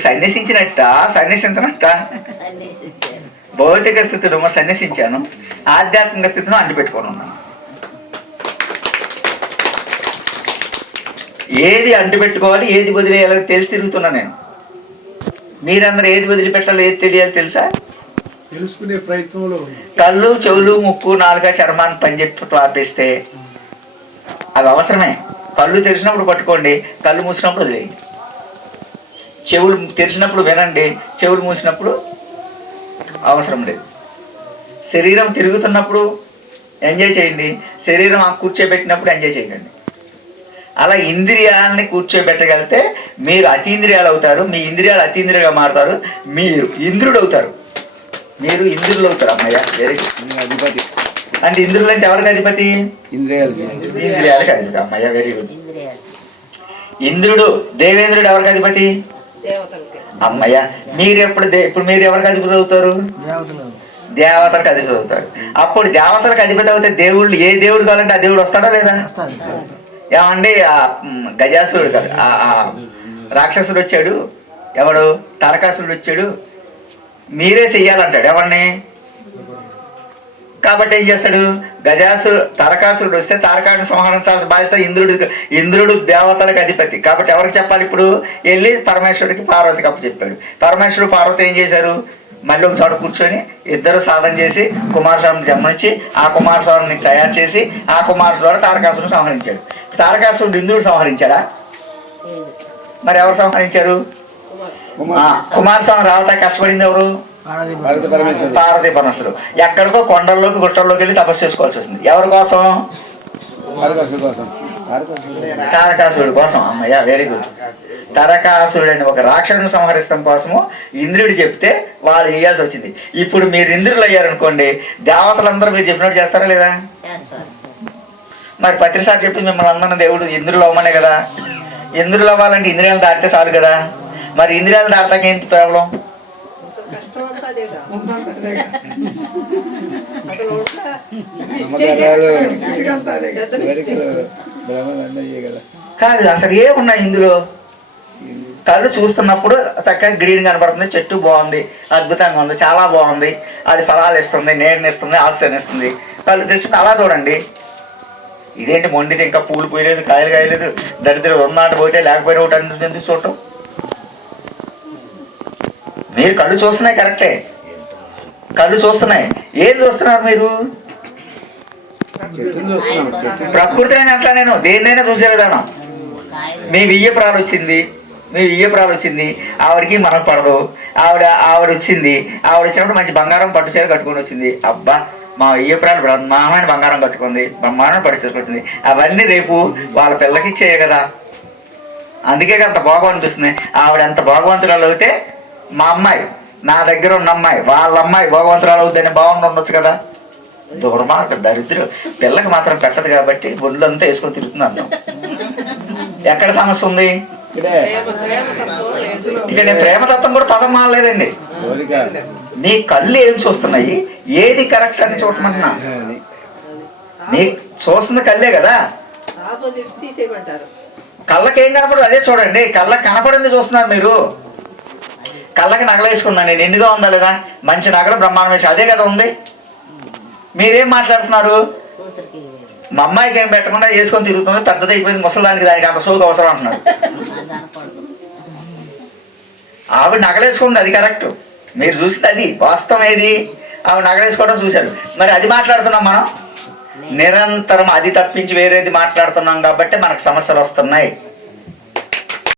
ఇప్పుడు సన్యసించినట్ట? సన్యసించనట్ట భౌతిక స్థితిలో సన్యసించాను. ఆధ్యాత్మిక స్థితిలో అంటిపెట్టుకొని ఉన్నాను ఏది అంటిపెట్టుకోవాలి ఏది వదిలేయాలో తెలిసి తిరుగుతున్నా నేను. మీరందరూ ఏది వదిలిపెట్టాలో ఏది తెలియాలి తెలుసా? తెలుసుకునే ప్రయత్నంలో. కళ్ళు చెవులు ముక్కు నాలుక చర్మాన్ని పనిచేట్టు ఆపేస్తే అవి అవసరమే. కళ్ళు తెరిచినప్పుడు పట్టుకోండి కళ్ళు మూసినప్పుడు వదిలేయండి. చెవులు తెరిచినప్పుడు వినండి చెవులు మూసినప్పుడు అవసరం లేదు. శరీరం తిరుగుతున్నప్పుడు ఎంజాయ్ చేయండి. శరీరం ఆ కూర్చోబెట్టినప్పుడు ఎంజాయ్ చేయకండి అలా ఇంద్రియాలని కూర్చోబెట్టగలిగితే మీరు అతీంద్రియాలు అవుతారు మీ ఇంద్రియాలు అతీంద్రియాలుగా మారుతారు మీరు ఇంద్రుడు అవుతారు మీరు ఇంద్రులు అవుతారు అమ్మయ్య వెరీ గుడ్ అధిపతి. అంటే ఇంద్రులు అంటే ఎవరికి అధిపతి? ఇంద్రియాలకి. ఇంద్రియాలకు అధిపతి. అమ్మయ్య వెరీ గుడ్ ఇంద్రియాలు ఇంద్రుడు దేవేంద్రుడు ఎవరికి అధిపతి? అమ్మయ్య మీరు ఎప్పుడు దే- ఇప్పుడు మీరు ఎవరికి అధిపతి అవుతారు? దేవతలకు అధిపతి అవుతారు. అప్పుడు దేవతలకు అధిపతి అవుతే దేవుళ్ళు ఏ దేవుడు కావాలంటే ఆ దేవుడు వస్తాడా లేదా? ఏమండి ఆ గజాసురుడు కాదు రాక్షసుడు వచ్చాడు. ఎవడు? తారకాసురుడు వచ్చాడు. మీరే చెయ్యాలంటాడు. ఎవరిని? కాబట్టి ఏం చేస్తాడు? గజాసు తారకాసురుడు వస్తే తారకాన్ని సంహరించాల్సిన బాధ్యత ఇంద్రుడు ఇంద్రుడు దేవతలకు అధిపతి. కాబట్టి ఎవరికి చెప్పాలి ఇప్పుడు? వెళ్ళి పరమేశ్వరుడికి పార్వతికి అప్పు చెప్పాడు. పరమేశ్వరుడు పార్వతి ఏం చేశారు? మళ్ళీ ఒక చోట కూర్చొని ఇద్దరు సాధన చేసి కుమారస్వామిని జన్మనిచ్చి ఆ కుమారస్వామిని తయారు చేసి ఆ కుమారస్వామి తారకాసురుడు సంహరించాడు. తారకాసురుడు ఇంద్రుడు సంహరించాడా? మరి ఎవరు సంహరించారు? కుమారస్వామి రావటానికి కష్టపడింది ఎవరు? పార్వతీ పరమేశ్వరుడు. ఎక్కడికో కొండల్లోకి గుట్టల్లోకి వెళ్ళి తపస్సు చేసుకోవాల్సి వస్తుంది ఎవరి కోసం? తారకాసుడు కోసం. తారకాసుడు తారకాసురుడు కోసం. అమ్మయ్య వెరీ గుడ్ తారకాసురుడు అని ఒక రాక్షసుని సంహరిస్తాం కోసము ఇంద్రుడు చెప్తే వాళ్ళు చేయాల్సి వచ్చింది. ఇప్పుడు మీరు ఇంద్రులు అయ్యారనుకోండి దేవతలందరూ మీరు చెప్పినట్టు చేస్తారా లేదా? చేస్తారు. మరి పత్రిసారి చెప్పింది మిమ్మల్ని అందరిని దేవుడు ఇంద్రులు అవ్వమనే కదా. ఇంద్రులు అవ్వాలంటే ఇంద్రియాలు దాటితే చాలు కదా. మరి ఇంద్రియాలు దాటాక ఏంటి ప్రాబ్లం? అసలు కదా. కాదు అసలు ఏమున్నాయి ఇందులో? కళ్ళు చూస్తున్నప్పుడు చక్కగా గ్రీన్ కనబడుతుంది చెట్టు బాగుంది అద్భుతంగా ఉంది చాలా బాగుంది. అది ఫలాలు ఇస్తుంది నీడని ఇస్తుంది ఆక్సిజన్ ఇస్తుంది. కళ్ళు తెచ్చుకుంటే అలా చూడండి. ఇదేంటి మొండిది ఇంకా పూలు పోయలేదు కాయలు కాయలేదు దరిద్రం ఉన్నాట పోతే లేకపోయినా ఒకటి చూడటం. మీరు కళ్ళు చూస్తున్నాయి కరెక్టే. కళ్ళు చూస్తున్నాయి. ఏం చూస్తున్నారు మీరు? ప్రకృతి అని అట్లా నేను దేన్నైనా చూసే విధానం. మీ వియ్యపురాలు వచ్చింది మీ వియ్యపురాలు వచ్చింది ఆవిడకి మనకు పడదు. ఆవిడ ఆవిడ వచ్చింది ఆవిడ వచ్చినప్పుడు మంచి బంగారం పట్టు చీర కట్టుకొని వచ్చింది. అబ్బా మా వియ్యపురాలు బ్రహ్మాండమైన బంగారం కట్టుకుంది బ్రహ్మాండమైన పట్టు చీర వచ్చింది అవన్నీ రేపు వాళ్ళ పిల్లకి ఇచ్చేయ కదా. అందుకే అంత బాగా అనిపిస్తుంది ఆవిడ అంత భగవంతురాలు అయితే మా అమ్మాయి నా దగ్గర ఉన్న అమ్మాయి వాళ్ళ అమ్మాయి భగవంతురాలు అవుతుందని బాగుండి ఉండొచ్చు కదా? దుర్మార్గ దరిద్రం. పిల్లకి మాత్రం పెట్టదు కాబట్టి ఒళ్ళంతా వేసుకొని తిరుగుతుంది అంటాం ఎక్కడ సమస్య ఉంది. ఇక నేను ప్రేమతత్వం కూడా పదం మానలేదండి. నీ కళ్ళు ఏం చూస్తున్నాయి? ఏది కరెక్ట్ అని చూడమంటున్నా? నీ చూస్తున్న కళ్ళే కదా? కళ్ళకి ఏం కనపడదు? అదే చూడండి. కళ్ళకి కనపడింది చూస్తున్నారు మీరు. కళ్ళకి నగలేసుకున్నా నేను ఎండుగా ఉందా లేదా? మంచి నగలు బ్రహ్మాండం వేసి అదే కదా ఉంది. మీరేం మాట్లాడుతున్నారు? మా అమ్మాయికి ఏం పెట్టకుండా వేసుకొని తిరుగుతుంది పెద్దది అయిపోయింది ముసలానికి దానికి అంత సోకు అవసరం అనకూడదు ఆవిడ నగలేసుకుంది అది కరెక్ట్. మీరు చూసింది అది వాస్తవం ఏది? ఆవిడ నగలేసుకోవడం చూశారు మరి అది మాట్లాడుతున్నాం మనం? నిరంతరం అది తప్పించి వేరేది మాట్లాడుతున్నాం కాబట్టి మనకు సమస్యలు వస్తున్నాయి.